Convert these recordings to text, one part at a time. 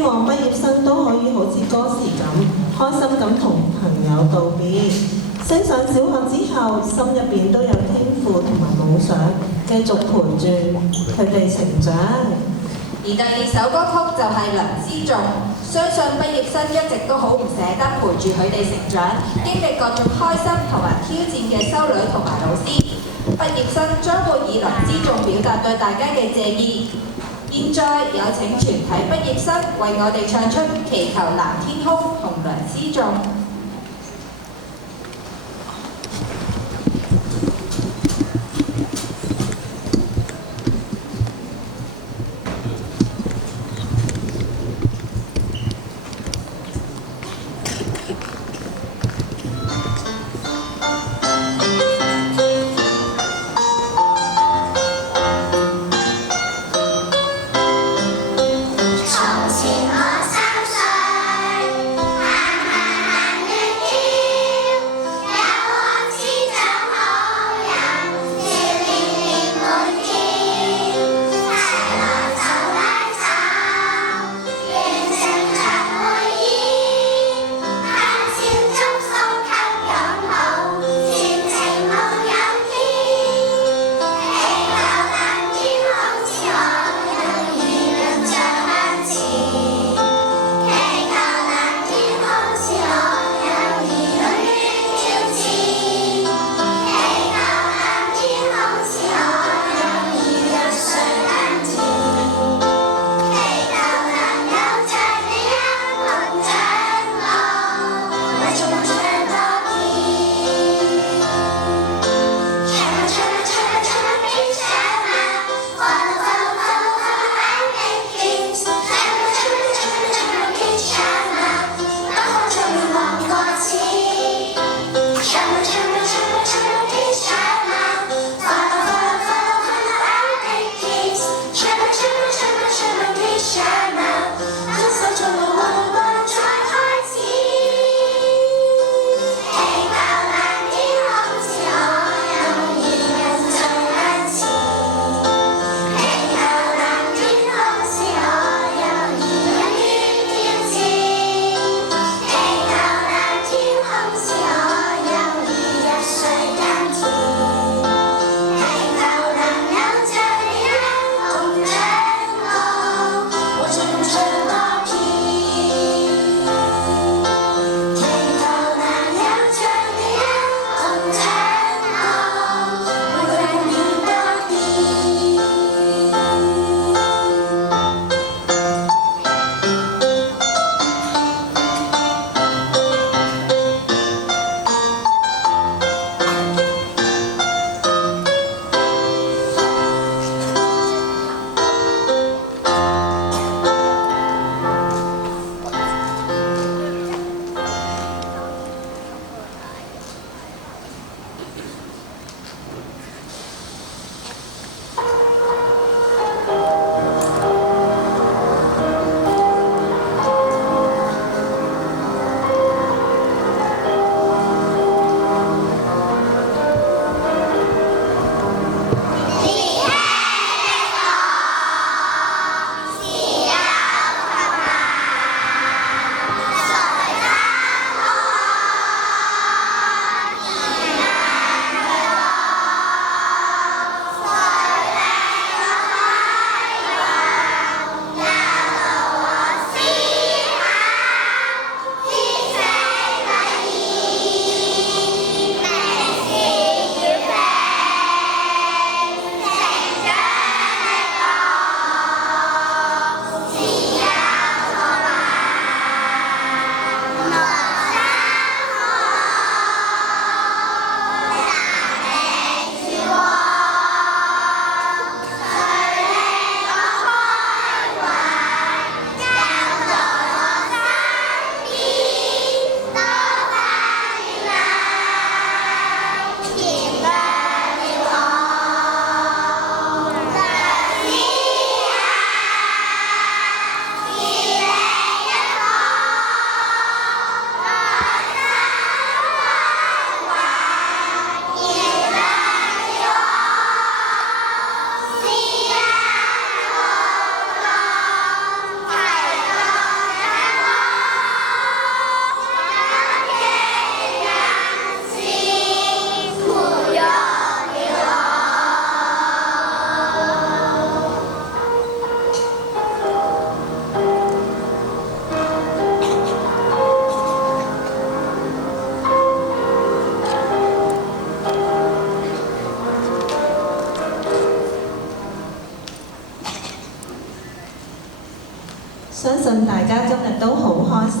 希望畢業生都可以好似歌詞咁，開心咁同朋友道別。升上小學之後，心入邊都有天賦同埋夢想，繼續陪住佢哋成長。而第二首歌曲就係梁思頌，相信畢業生一直都好唔捨得陪住佢哋成長，經歷各種開心同埋挑戰嘅修女同埋老師。畢業生將會以梁思頌表達對大家嘅謝意。現在有請全體畢業生為我哋唱出《祈求藍天空》同梁思頌。相信大家今日都好開心，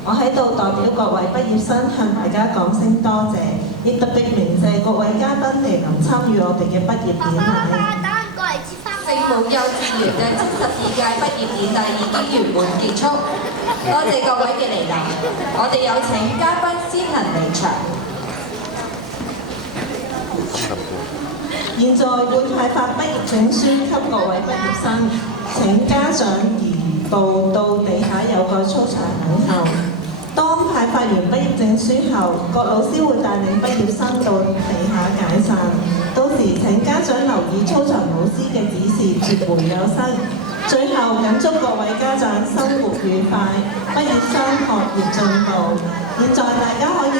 我喺度代表各位畢業生向大家講聲多謝，亦特別鳴謝各位嘉賓嚟臨參與我哋嘅畢業典禮。聖母幼稚園嘅第12屆畢業典禮已經圓滿結束，多謝各位嘅嚟臨，我哋有請嘉賓先行離場。現在會派發畢業證書給各位畢業生，請家長移步到地下有個操場等候。當派發完畢業證書後，各老師會帶領畢業生到地下解散。到時請家長留意操場老師嘅指示，絕無有失。最後謹祝各位家長生活愉快，畢業生學業進步。現在大家可以